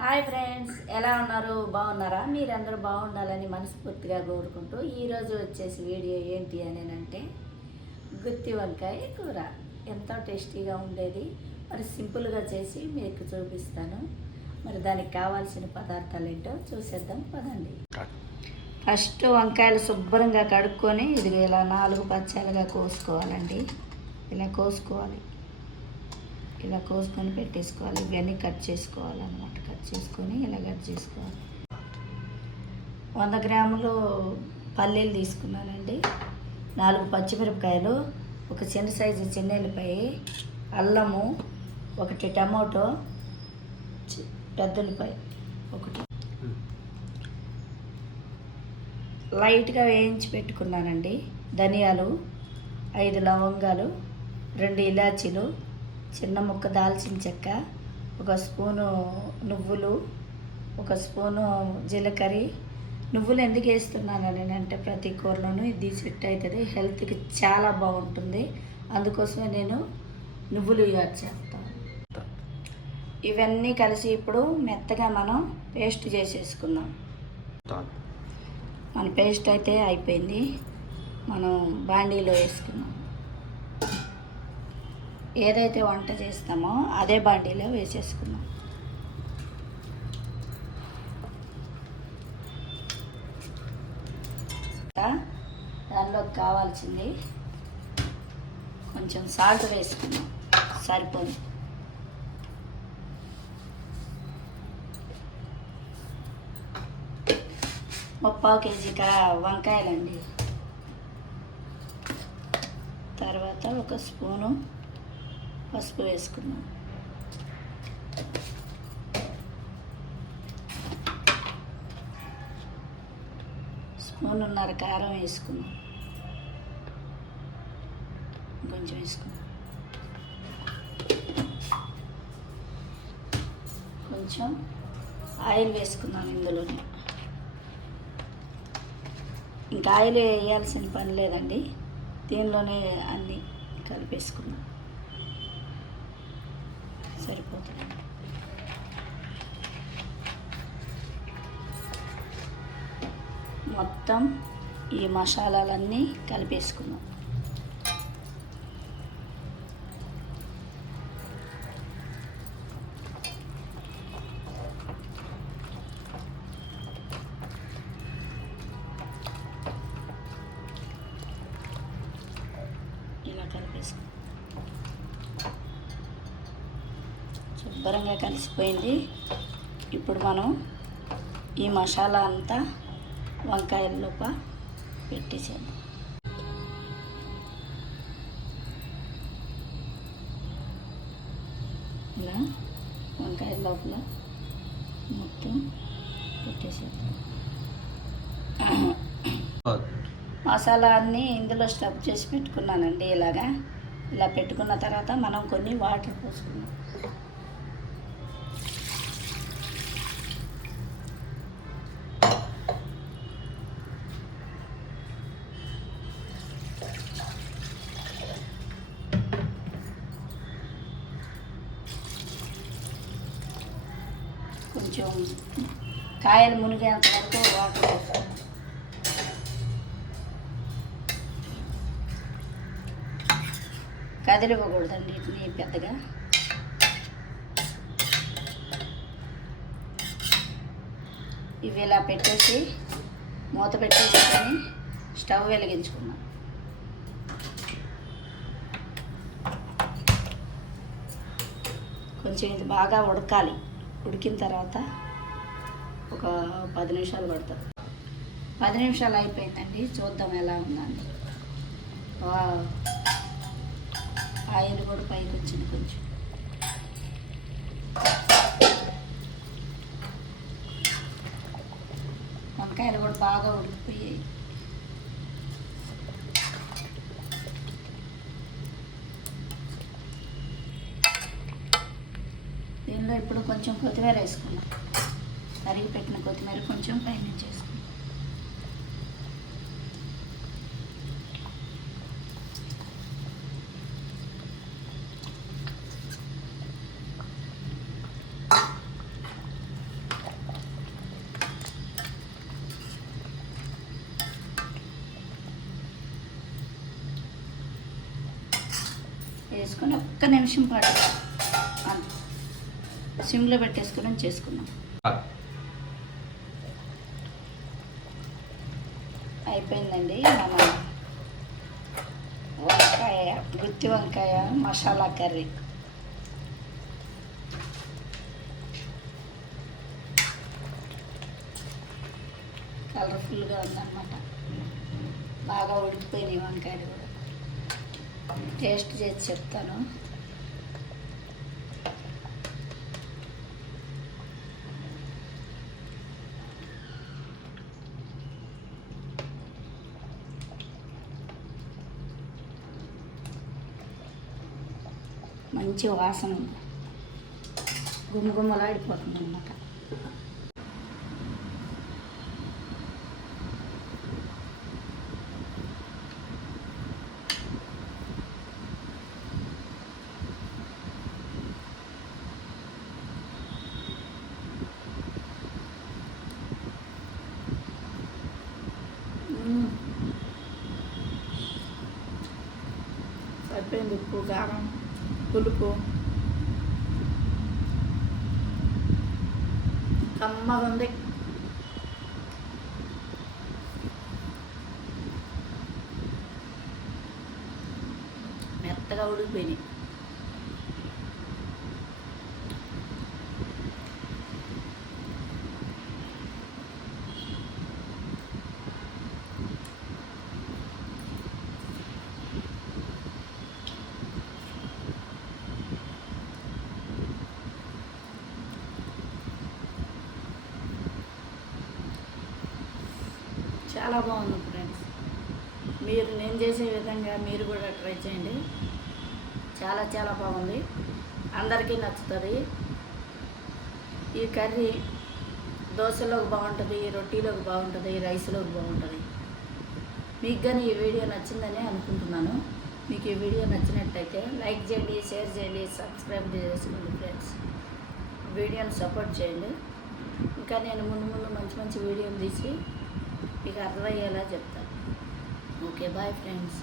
Hi friends, ఎలా ఉన్నారు? బాగున్నారా? మీరందరూ బాగుండాలని మనస్ఫూర్తిగా కోరుకుంటూ ఈరోజు వచ్చేసి వీడియో ఏంటి అని అంటే గుత్తి వంకాయ కూర ఎంతో టేస్టీగా ఉండేది. మరి సింపుల్గా చేసి మీకు చూపిస్తాను. మరి దానికి కావాల్సిన పదార్థాలు ఏంటో చూసేద్దాం పదండి. ఫస్ట్ వంకాయలు శుభ్రంగా కడుక్కొని ఇది ఇలా 4 పచ్చాలుగా కోసుకోవాలండి. ఇలా కోసుకోవాలి, ఇలా కోసుకొని పెట్టేసుకోవాలి. ఇవన్నీ కట్ చేసుకోవాలన్నమాట. కట్ చేసుకొని ఇలా కట్ చేసుకోవాలి. 100 గ్రాములు పల్లీలు తీసుకున్నానండి, 4 పచ్చిమిరపకాయలు, ఒక చిన్న సైజు చిన్నెల్లిపాయ, అల్లము, 1 టమాటో, పెద్దల్లిపాయ ఒకటి లైట్గా వేయించి పెట్టుకున్నానండి. ధనియాలు, 5 లవంగాలు, 2 ఇలాచీలు, చిన్న ముక్క దాల్చిన చెక్క, 1 స్పూను నువ్వులు, 1 స్పూను జీలకర్ర. నువ్వులు ఎందుకు వేస్తున్నానని అంటే ప్రతి కూరలోనూ ఇది సెట్ అవుతుంది, హెల్త్కి చాలా బాగుంటుంది. అందుకోసమే నేను నువ్వులు యాడ్ చేస్తాను. ఇవన్నీ కలిసి ఇప్పుడు మెత్తగా మనం పేస్ట్ చేసేసుకుందాం. మన పేస్ట్ అయితే అయిపోయింది. మనం బాండీలో వేసుకున్నాం. ఏదైతే వంట చేస్తామో అదే బాండీలో వేసేసుకున్నాం. దానిలోకి కావాల్సింది కొంచెం సాల్ట్ వేసుకున్నాం, సరిపోదు. ముప్పావు కేజీ వంకాయలండి. తర్వాత 1 స్పూను పసుపు వేసుకున్నాం. స్పూనున్నర కారం వేసుకున్నాం. కొంచెం వేసుకున్నాం. కొంచెం ఆయిల్ వేసుకున్నాం ఇందులోనే. ఇంకా ఆయిల్ వేయాల్సిన పని లేదండి, దీనిలోనే అన్నీ కలిపేసుకున్నాం. సరిపోతుంది. మొత్తం ఈ మసాలాలన్నీ కలిపేసుకున్నాం. ఇలా కలిపేసుకున్నాం. శుభ్రంగా కలిసిపోయింది. ఇప్పుడు మనం ఈ మసాలా అంతా వంకాయల్లోప పెట్టేసాము. ఇలా వంకాయల లోపల మొత్తం పెట్టేసేద్దాం. మసాలా అన్నీ ఇందులో స్టఫ్ చేసి పెట్టుకున్నానండి. ఇలా పెట్టుకున్న తర్వాత మనం కొన్ని వాటర్ పోసుకున్నాం. కొంచెం కాయలు మునిగేంత వరకు వాటర్ పోసుకున్నాం. కదిలివ్వకూడదండి వీటిని పెద్దగా. ఇవి ఇలా పెట్టేసి మూత పెట్టేసుకొని స్టవ్ వెలిగించుకున్నాం. కొంచెం ఇది బాగా ఉడకాలి. ఉడికిన తర్వాత ఒక 10 నిమిషాలు పడుతుంది. 10 నిమిషాలు అయిపోయిందండి. చూద్దాం ఎలా ఉందండి. ఆయిల్ కూడా పైకి వచ్చింది కొంచెం. వంకాయలు కూడా బాగా ఉడికిపోయాయి. దీనిలో ఇప్పుడు కొంచెం కొత్తిమీర వేసుకున్నాం. తరిగి పెట్టిన కొత్తిమీర కొంచెం పైనుంచి వేసుకున్నాం. పెట్టేసుకొని ఒక్క నిమిషం పాటు సిమ్లో పెట్టేసుకొని చేసుకున్నాం. అయిపోయిందండి మన వంకాయ, గుత్తి వంకాయ మసాలా కర్రీ. కలర్ఫుల్గా ఉందన్నమాట. బాగా ఉడికిపోయినాయి వంకాయలు కూడా. టేస్ట్ చేసి చెప్తాను. మంచి వాసన గుమగుమలాడిపోతుంది అన్నమాట. సరిపోయింది ఉప్పు, కారం, పులుపు. కమ్మగా ఉంది. మెత్తగా ఉడికిపోయినాయి. చాలా బాగుంది ఫ్రెండ్స్. మీరు నేను చేసే విధంగా మీరు కూడా ట్రై చేయండి. చాలా చాలా బాగుంది, అందరికీ నచ్చుతుంది. ఈ కర్రీ దోశలోకి బాగుంటుంది, రొట్టెలోకి బాగుంటుంది, రైస్లోకి బాగుంటుంది. మీకు కానీ ఈ వీడియో నచ్చిందని అనుకుంటున్నాను. మీకు ఈ వీడియో నచ్చినట్టయితే లైక్ చేయండి, షేర్ చేయండి, సబ్స్క్రైబ్ చేసుకోండి ఫ్రెండ్స్. వీడియోని సపోర్ట్ చేయండి. ఇంకా నేను ముందు మంచి మంచి వీడియోలు తీసి మీకు అర్థమయ్యేలా చెప్తాను. Okay, bye friends.